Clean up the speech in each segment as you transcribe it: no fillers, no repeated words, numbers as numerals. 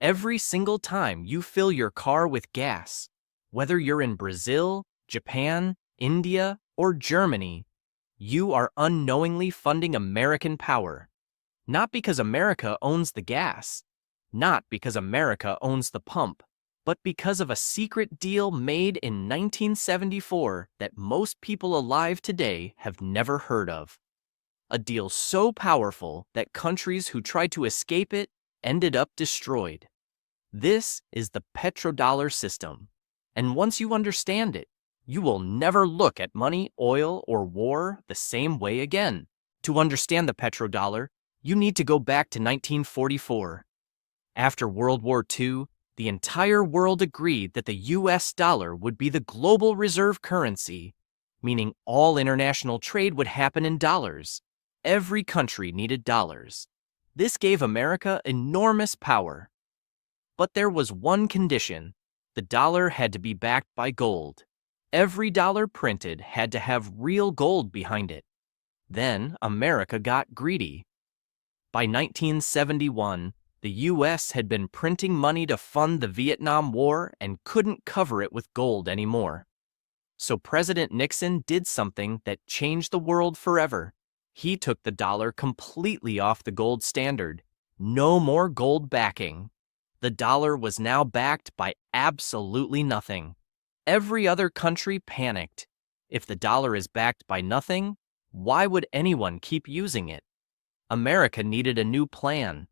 Every single time you fill your car with gas, whether you're in Brazil, Japan, India, or Germany, you are unknowingly funding American power. Not because America owns the gas, not because America owns the pump, but because of a secret deal made in 1974 that most people alive today have never heard of. A deal so powerful that countries who tried to escape it ended up destroyed. This is the petrodollar system. And once you understand it, you will never look at money, oil, or war the same way again. To understand the petrodollar, you need to go back to 1944. After World War II, the entire world agreed that the US dollar would be the global reserve currency, meaning all international trade would happen in dollars. Every country needed dollars. This gave America enormous power. But there was one condition. The dollar had to be backed by gold. Every dollar printed had to have real gold behind it. Then America got greedy. By 1971, the US had been printing money to fund the Vietnam War and couldn't cover it with gold anymore. So President Nixon did something that changed the world forever. He took the dollar completely off the gold standard. No more gold backing. The dollar was now backed by absolutely nothing. Every other country panicked. If the dollar is backed by nothing, why would anyone keep using it? America needed a new plan.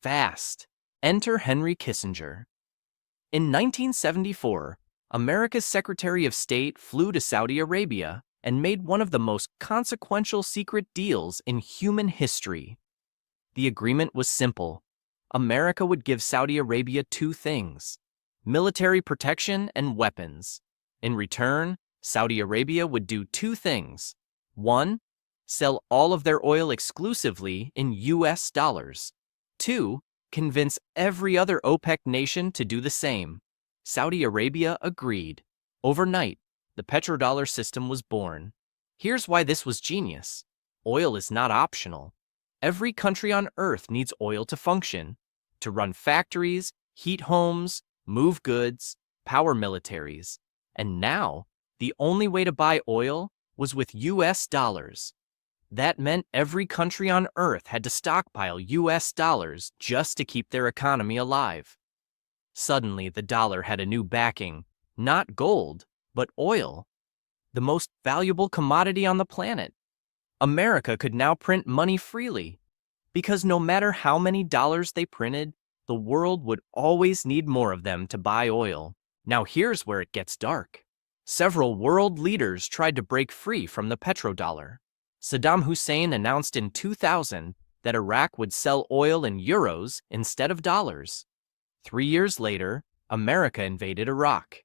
Fast. Enter Henry Kissinger. In 1974, America's Secretary of State flew to Saudi Arabia and made one of the most consequential secret deals in human history. The agreement was simple. America would give Saudi Arabia two things: military protection and weapons. In return, Saudi Arabia would do two things. One, sell all of their oil exclusively in US dollars. Two, convince every other OPEC nation to do the same. Saudi Arabia agreed. Overnight, the petrodollar system was born. Here's why this was genius. Oil is not optional. Every country on Earth needs oil to function, to run factories, heat homes, move goods, power militaries. And now, the only way to buy oil was with US dollars. That meant every country on Earth had to stockpile US dollars just to keep their economy alive. Suddenly, the dollar had a new backing, not gold, but oil, the most valuable commodity on the planet. America could now print money freely, because no matter how many dollars they printed, the world would always need more of them to buy oil. Now here's where it gets dark. Several world leaders tried to break free from the petrodollar. Saddam Hussein announced in 2000 that Iraq would sell oil in euros instead of dollars. 3 years later, America invaded Iraq.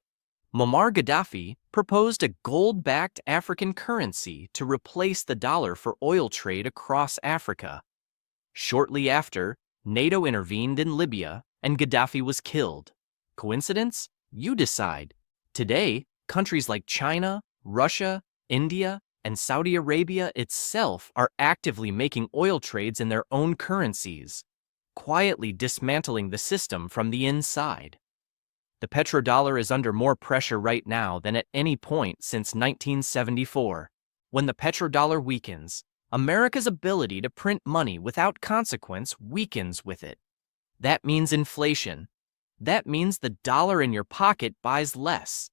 Muammar Gaddafi proposed a gold-backed African currency to replace the dollar for oil trade across Africa. Shortly after, NATO intervened in Libya, and Gaddafi was killed. Coincidence? You decide. Today, countries like China, Russia, India, and Saudi Arabia itself are actively making oil trades in their own currencies, quietly dismantling the system from the inside. The petrodollar is under more pressure right now than at any point since 1974. When the petrodollar weakens, America's ability to print money without consequence weakens with it. That means inflation. That means the dollar in your pocket buys less.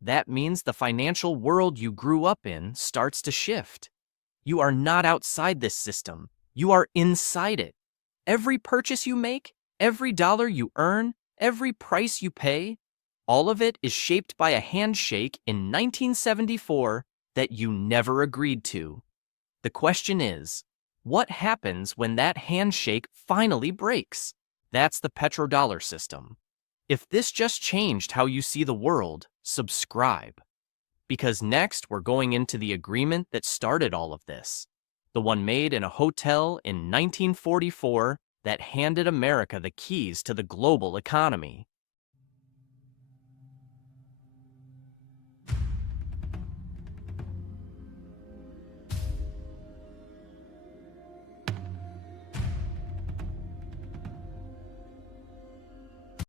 That means the financial world you grew up in starts to shift. You are not outside this system. You are inside it. Every purchase you make, every dollar you earn, every price you pay, all of it is shaped by a handshake in 1974 that you never agreed to. The question is, what happens when that handshake finally breaks? That's the petrodollar system. If this just changed how you see the world, subscribe. Because next we're going into the agreement that started all of this. The one made in a hotel in 1944 that handed America the keys to the global economy.